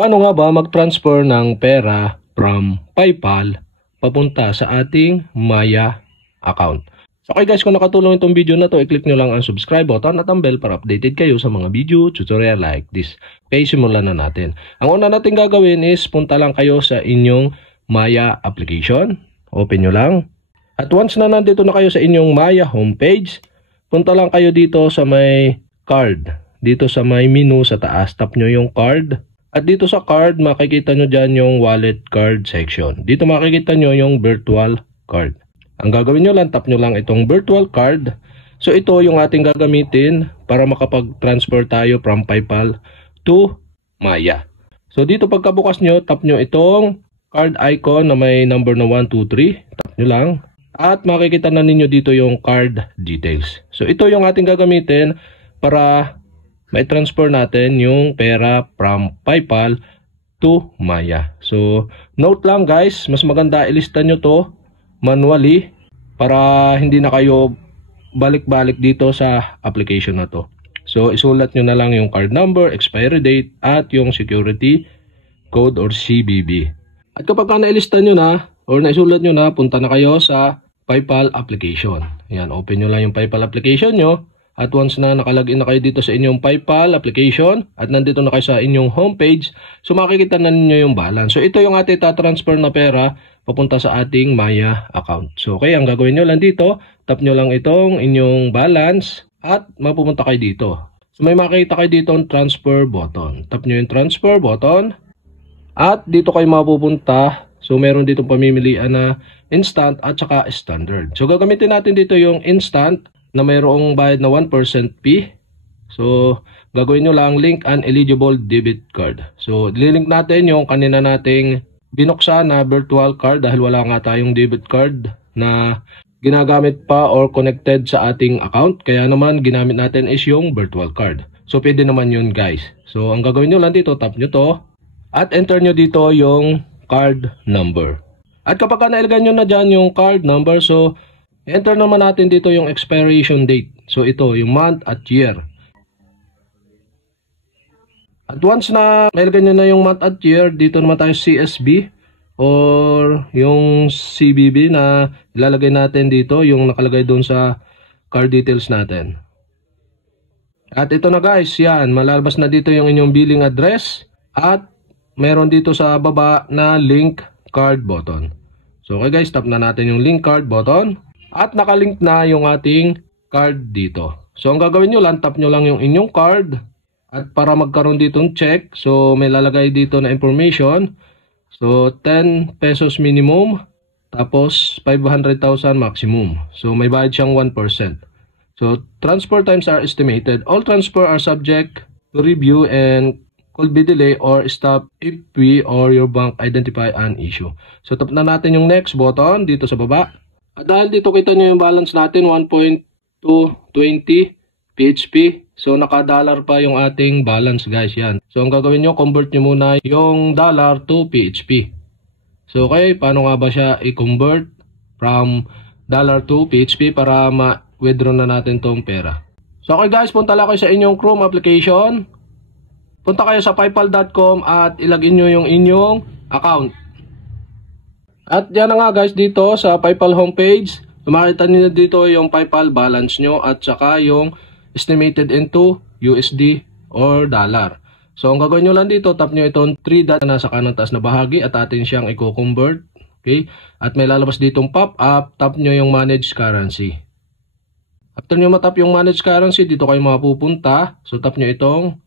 Paano nga ba mag-transfer ng pera from PayPal papunta sa ating Maya account? So okay guys, kung nakatulong itong video na to, i-click nyo lang ang subscribe button at ang bell para updated kayo sa mga video tutorial like this. Okay, simulan na natin. Ang una natin gagawin is punta lang kayo sa inyong Maya application. Open nyo lang. At once na nandito na kayo sa inyong Maya homepage, punta lang kayo dito sa may card. Dito sa may menu sa taas, tap nyo yung card. At dito sa card, makikita nyo dyan yung wallet card section. Dito makikita nyo yung virtual card. Ang gagawin nyo lang, tap nyo lang itong virtual card. So ito yung ating gagamitin para makapag-transfer tayo from PayPal to Maya. So dito pagkabukas nyo, tap nyo itong card icon na may number na 1, 2, 3. Tap nyo lang. At makikita na ninyo dito yung card details. So ito yung ating gagamitin para may transfer natin yung pera from PayPal to Maya. So, note lang guys, mas maganda ilista nyo to manually para hindi na kayo balik-balik dito sa application na to. So, isulat nyo na lang yung card number, expiry date, at yung security code or CVV. At kapag nailista nyo na or naisulat nyo na, punta na kayo sa PayPal application. Ayan, open nyo lang yung PayPal application nyo. At once na nakalagin na kayo dito sa inyong PayPal application at nandito na kayo sa inyong homepage, so makikita na ninyo yung balance. So ito yung ating tatransfer na pera papunta sa ating Maya account. So okay, ang gagawin nyo lang dito, tap nyo lang itong inyong balance at mapupunta kayo dito. So may makikita kayo dito ang transfer button. Tap nyo yung transfer button at dito kayo mapupunta. So meron dito pamimilian na instant at saka standard. So gagamitin natin dito yung instant na mayroong bayad na 1% fee. So, gagawin nyo lang link an eligible debit card. So, lilink natin yung kanina nating binuksan na virtual card dahil wala nga tayong debit card na ginagamit pa or connected sa ating account. Kaya naman, ginamit natin is yung virtual card. So, pwede naman yun guys. So, ang gagawin nyo lang dito, tap nyo to at enter nyo dito yung card number. At kapag nailagay nyo na dyan yung card number, so, enter naman natin dito yung expiration date. So ito, yung month at year. At once na nilagay nyo na yung month at year, dito naman tayo CSB or yung CVV na ilalagay natin dito, yung nakalagay doon sa card details natin. At ito na guys, yan, malalabas na dito yung inyong billing address at meron dito sa baba na link card button. So okay guys, tap na natin yung link card button. At nakalink na yung ating card dito. So ang gagawin nyo lang, tap nyo lang yung inyong card. At para magkaroon ditong check, so may lalagay dito na information. So 10 pesos minimum, tapos 500,000 maximum. So may bayad siyang 1%. So transfer times are estimated. All transfer are subject to review and could be delay or stop if we or your bank identify an issue. So tap na natin yung next button dito sa baba. At dahil dito kita nyo yung balance natin, 1.220 PHP. So, naka-dollar pa yung ating balance guys, yan. So, ang gagawin nyo, convert nyo muna yung dollar to PHP. So, okay, paano nga ba siya i-convert from dollar to PHP para ma-withdraw na natin tong pera. So, okay guys, punta lang kayo sa inyong Chrome application. Punta kayo sa paypal.com at ilagin nyo yung inyong account. At yan na nga guys, dito sa PayPal homepage, makita niyo dito yung PayPal balance nyo at saka yung estimated into USD or dollar. So ang gagawin nyo lang dito, tap nyo itong 3 dot na nasa kanang taas na bahagi at atin siyang i-convert. Okay? At may lalabas ditong pop-up, tap nyo yung manage currency. After nyo matap yung manage currency, dito kayo mapupunta. So tap nyo itong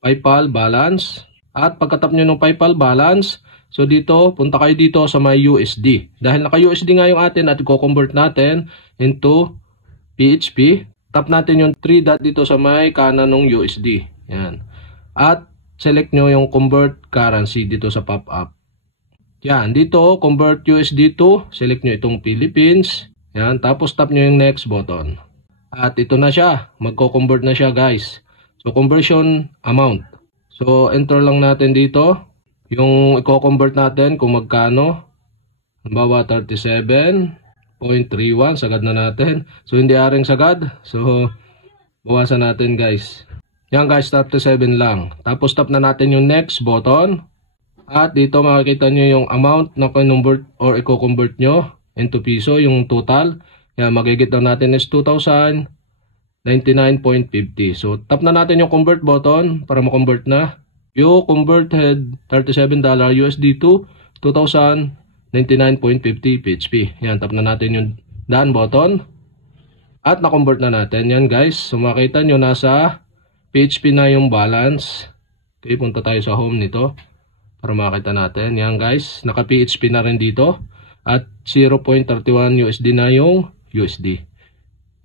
PayPal balance. At pagka-tap nyo ng PayPal balance, so dito, punta kayo dito sa may USD. Dahil naka-USD nga yung atin at i-convert natin into PHP, tap natin yung 3 dot dito sa may kanan ng USD. Yan. At select nyo yung convert currency dito sa pop-up. Yan. Dito, convert USD to, select nyo itong Philippines. Yan. Tapos tap nyo yung next button. At ito na siya. Magko-convert na siya guys. So, conversion amount. So, enter lang natin dito yung i-convert natin kung magkano. Halimbawa 37.31, sagad na natin. So hindi aring sagad. So bawasan natin guys. Yan guys, 37 lang. Tapos tap na natin yung next button. At dito makikita nyo yung amount na convert or i-convert nyo into piso, yung total. Yan, magigit daw natin is 2,099.50. So tap na natin yung convert button para ma-convert na. You converted $37 USD to 2,099.50 PHP. Yan, tap na natin yung done button. At na-convert na natin. Yan guys, so makita nyo nasa PHP na yung balance. Okay, punta tayo sa home nito para makita natin. Yan guys, naka PHP na rin dito. At 0.31 USD na yung USD.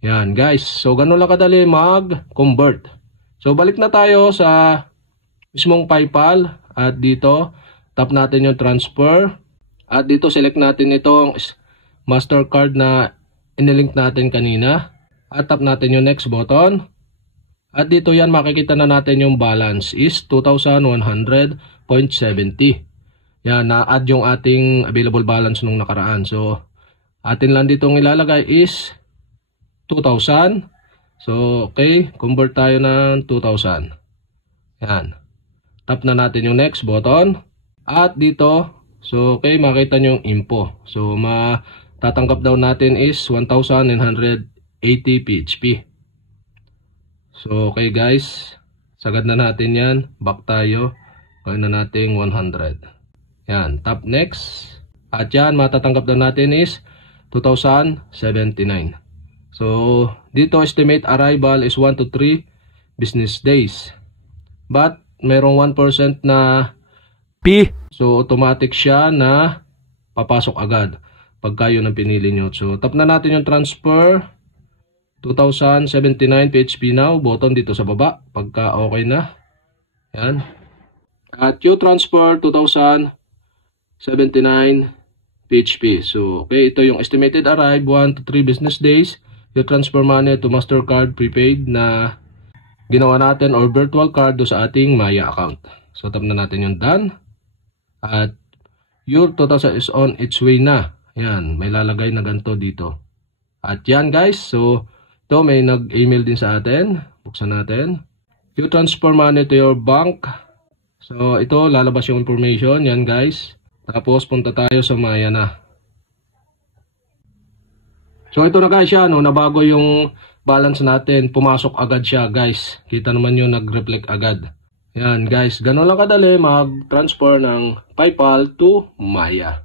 Yan guys, so ganun lang kadali mag-convert. So balik na tayo sa mismong PayPal. At dito, tap natin yung transfer. At dito, select natin itong Mastercard na inilink natin kanina. At tap natin yung next button. At dito yan, makikita na natin yung balance is 2,100.70. Yan, na-add yung ating available balance nung nakaraan. So, atin lang dito ilalagay is 2,000. So, okay, convert tayo ng 2,000. Yan. Tap na natin yung next button. At dito, so, okay, makita nyo yung info. So, matatanggap daw natin is 1,980 PHP. So, okay guys, sagad na natin yan. Back tayo. Gawin na natin 100. Yan, tap next. At yan, matatanggap na natin is 2,079. So, dito estimate arrival is 1 to 3 business days. But, merong 1% na P. So, automatic siya na papasok agad pagka yun ang pinili nyo. So, tap na natin yung transfer. 2,079 PHP now. Button dito sa baba. Pagka okay na. Yan. At you transfer 2,079 PHP. So, okay. Ito yung estimated arrive 1 to 3 business days. You transfer money to Mastercard prepaid na ginawa natin or virtual card do sa ating Maya account. So, tap na natin yung done. At your total is on its way na. Yan. May lalagay na ganito dito. At yan guys. So, ito may nag-email din sa atin. Buksan natin. You transfer money to your bank. So, ito lalabas yung information. Yan guys. Tapos, punta tayo sa Maya na. So, ito na guys yan. No? Nabago yung balance natin. Pumasok agad siya guys. Kita naman yung nag-reflect agad. Yan guys. Ganun lang kadali mag-transfer ng PayPal to Maya.